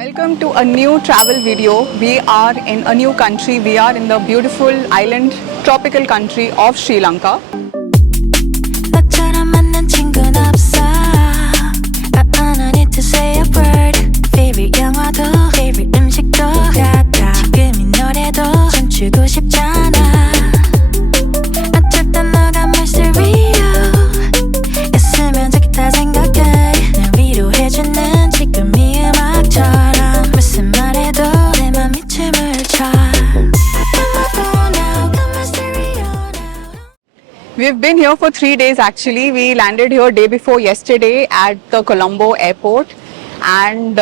Welcome to a new travel video. We are in a new country. We are in the beautiful island tropical country of Sri Lanka. We've been here for 3 days actually. We landed here day before yesterday at the Colombo airport, and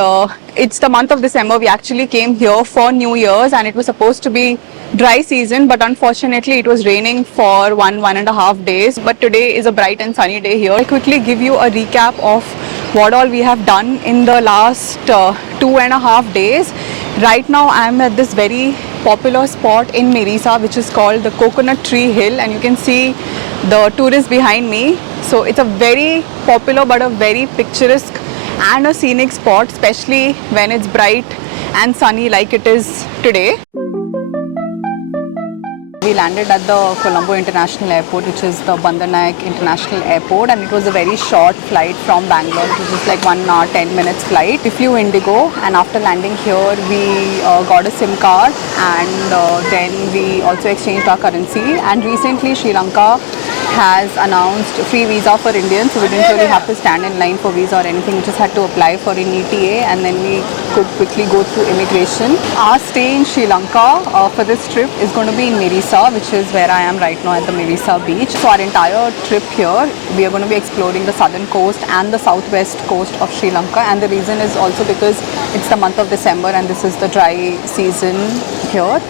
it's the month of December. We actually came here for New Year's and it was supposed to be dry season, but unfortunately it was raining for one and a half days. But today is a bright and sunny day here. I'll quickly give you a recap of what all we have done in the last 2.5 days. Right now I'm at this very popular spot in Mirissa, which is called the Coconut Tree Hill, and you can see the tourists behind me. So it's a very popular but a very picturesque and a scenic spot, especially when it's bright and sunny like it is today. We landed at the Colombo International Airport, which is the Bandanayak International Airport, and it was a very short flight from Bangalore. It was like 1 hour 10 minutes flight. We flew Indigo, and after landing here we got a SIM card, and then we also exchanged our currency. And recently Sri Lanka has announced free visa for Indians, so we didn't really have to stand in line for visa or anything. We just had to apply for an ETA and then we could quickly go through immigration. Our stay in Sri Lanka for this trip is going to be in Mirissa, which is where I am right now at the Mirissa beach. So our entire trip here, we are going to be exploring the southern coast and the southwest coast of Sri Lanka, and the reason is also because it's the month of December and this is the dry season here.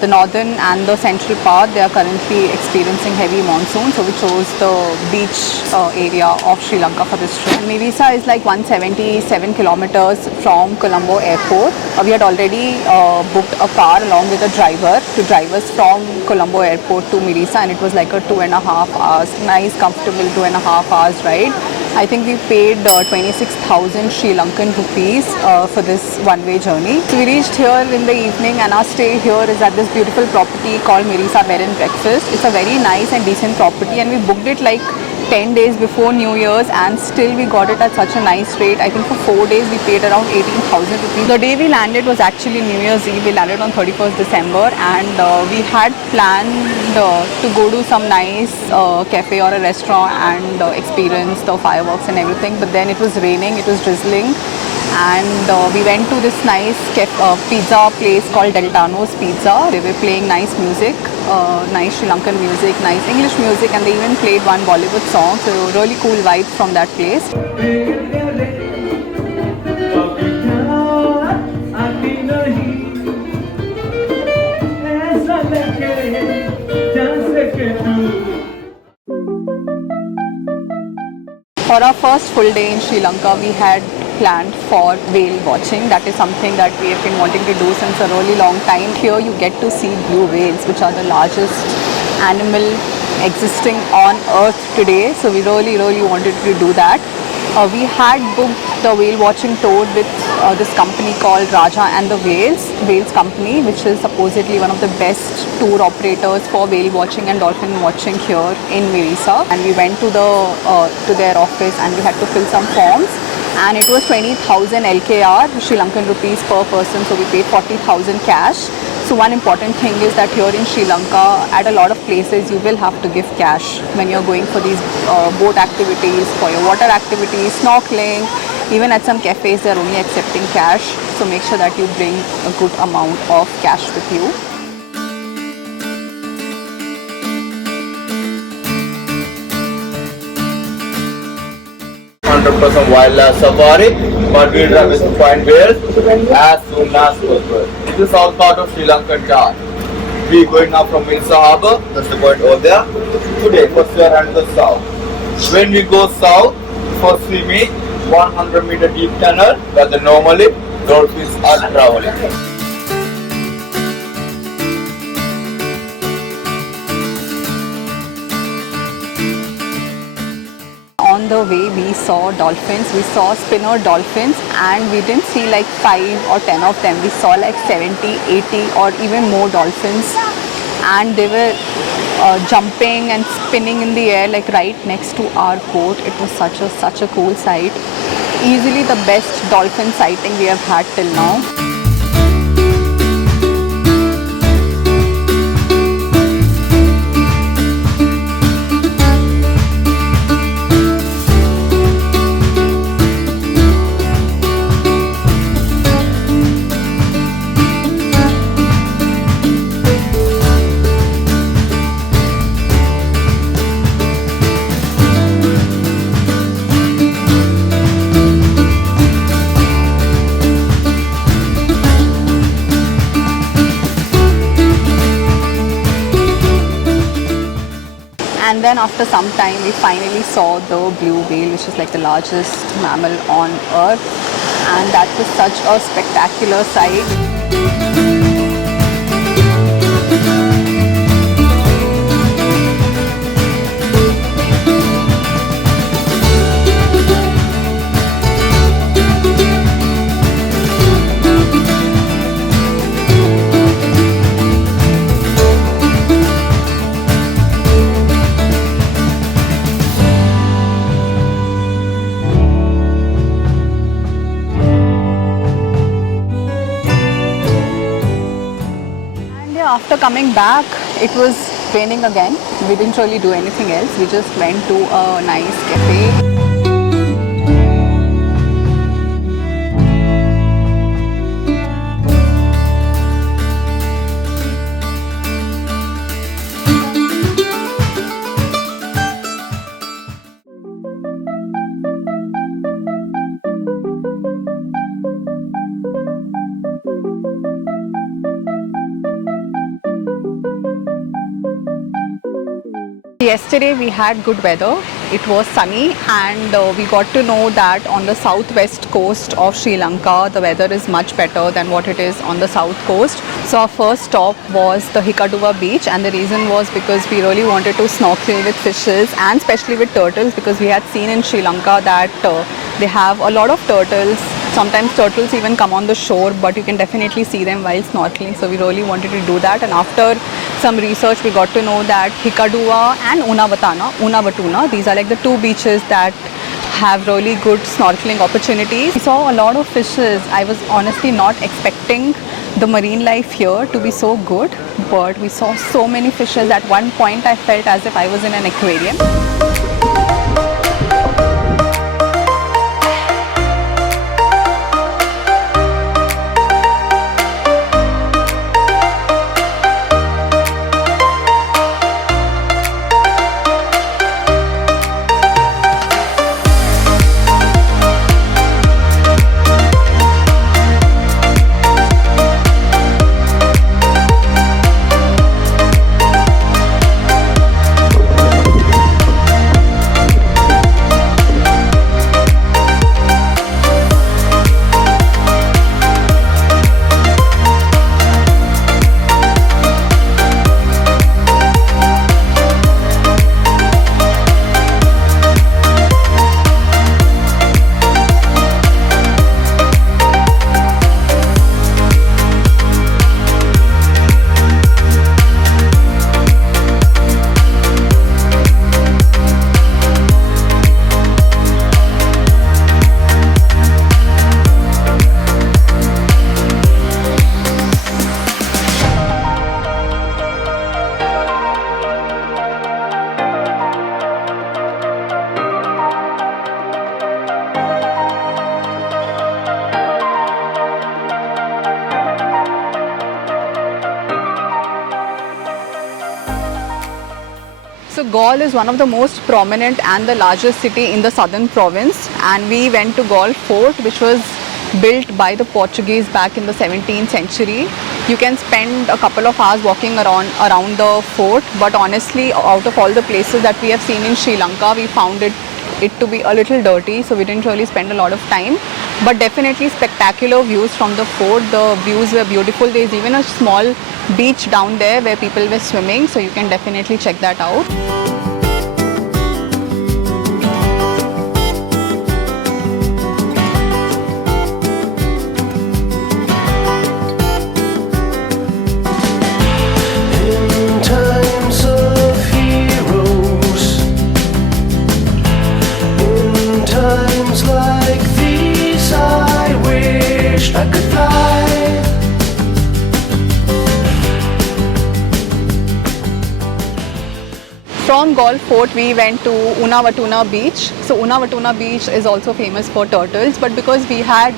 The northern and the central part, they are currently experiencing heavy monsoon, so we chose the beach area of Sri Lanka for this trip. Mirissa is like 177 kilometers from Colombo airport. We had already booked a car along with a driver to drive us from Colombo airport to Mirissa, and it was like a 2.5 hours, nice comfortable 2.5 hours ride. I think we paid 26,000 Sri Lankan rupees for this one-way journey. So we reached here in the evening, and our stay here is at this beautiful property called Mirissa Bed and Breakfast. It's a very nice and decent property, and we booked it like 10 days before New Year's, and still we got it at such a nice rate. I think for 4 days we paid around 18,000 rupees. The day we landed was actually New Year's Eve. We landed on 31st December, and we had planned to go to some nice cafe or a restaurant and experience the fireworks and everything, but then it was raining, it was drizzling, and we went to this nice pizza place called Deltano's Pizza. They were playing nice music, nice Sri Lankan music, nice English music, and they even played one Bollywood song, so really cool vibes from that place. For our first full day in Sri Lanka, we had planned for whale watching. That is something that we have been wanting to do since a really long time. Here you get to see blue whales, which are the largest animal existing on earth today. So we really wanted to do that. We had booked the whale watching tour with this company called Raja and the Whales Company, which is supposedly one of the best tour operators for whale watching and dolphin watching here in Mirissa. And we went to their office and we had to fill some forms. And it was 20,000 LKR, Sri Lankan rupees per person, so we paid 40,000 cash. So one important thing is that here in Sri Lanka, at a lot of places, you will have to give cash when you're going for these boat activities, for your water activities, snorkeling. Even at some cafes, they're only accepting cash. So make sure that you bring a good amount of cash with you. 100% wildlife safari, but we'll have to find whales as soon as possible. This is the south part of Sri Lankan town. We're going now from Mirissa Harbour, that's the point over there. Today, first we are heading to the south. When we go south, first we meet 100-meter deep tunnel where the normally dolphins are traveling. the way we saw dolphins. We saw spinner dolphins, and we didn't see like 5 or 10 of them. We saw like 70, 80 or even more dolphins, and they were jumping and spinning in the air like right next to our boat. It was such a cool sight. Easily the best dolphin sighting we have had till now. And then after some time we finally saw the blue whale, which is like the largest mammal on earth, and that was such a spectacular sight. After coming back, it was raining again. We didn't really do anything else. We just went to a nice cafe. Yesterday we had good weather. It was sunny, and we got to know that on the southwest coast of Sri Lanka the weather is much better than what it is on the south coast. So our first stop was the Hikkaduwa beach, and the reason was because we really wanted to snorkel with fishes and especially with turtles, because we had seen in Sri Lanka that they have a lot of turtles. Sometimes turtles even come on the shore, but you can definitely see them while snorkeling. So we really wanted to do that, and after some research we got to know that Hikkaduwa and Unawatuna, these are like the two beaches that have really good snorkeling opportunities. We saw a lot of fishes. I was honestly not expecting the marine life here to be so good, but we saw so many fishes. At one point I felt as if I was in an aquarium. So Galle is one of the most prominent and the largest city in the southern province, and we went to Galle Fort, which was built by the Portuguese back in the 17th century. You can spend a couple of hours walking around the fort, but honestly out of all the places that we have seen in Sri Lanka, we found it to be a little dirty, so we didn't really spend a lot of time, but definitely spectacular views from the fort. The views were beautiful. There's even a small beach down there where people were swimming, so you can definitely check that out. like a tide. From Galle Fort, we went to Unawatuna beach. So Unawatuna beach is also famous for turtles, but because we had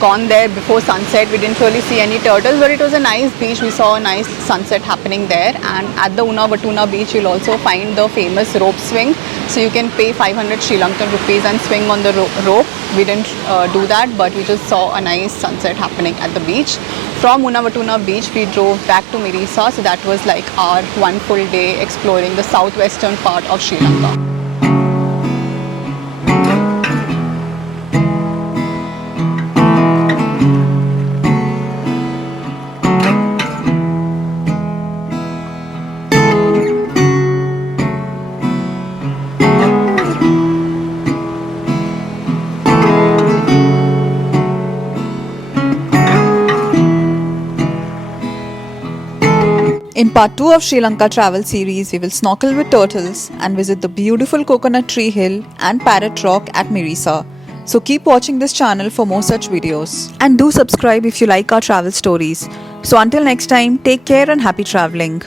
gone there before sunset, we didn't really see any turtles, but it was a nice beach. We saw a nice sunset happening there. And at the Unawatuna beach, you'll also find the famous rope swing. So you can pay 500 Sri Lankan rupees and swing on the rope. We didn't do that, but we just saw a nice sunset happening at the beach. From Unawatuna beach, we drove back to Mirissa. So that was like our one full day exploring the southwestern part of Sri Lanka. In part 2 of Sri Lanka travel series, we will snorkel with turtles and visit the beautiful coconut tree hill and Parrot rock at Mirissa. So keep watching this channel for more such videos. And do subscribe if you like our travel stories. So until next time, take care and happy travelling.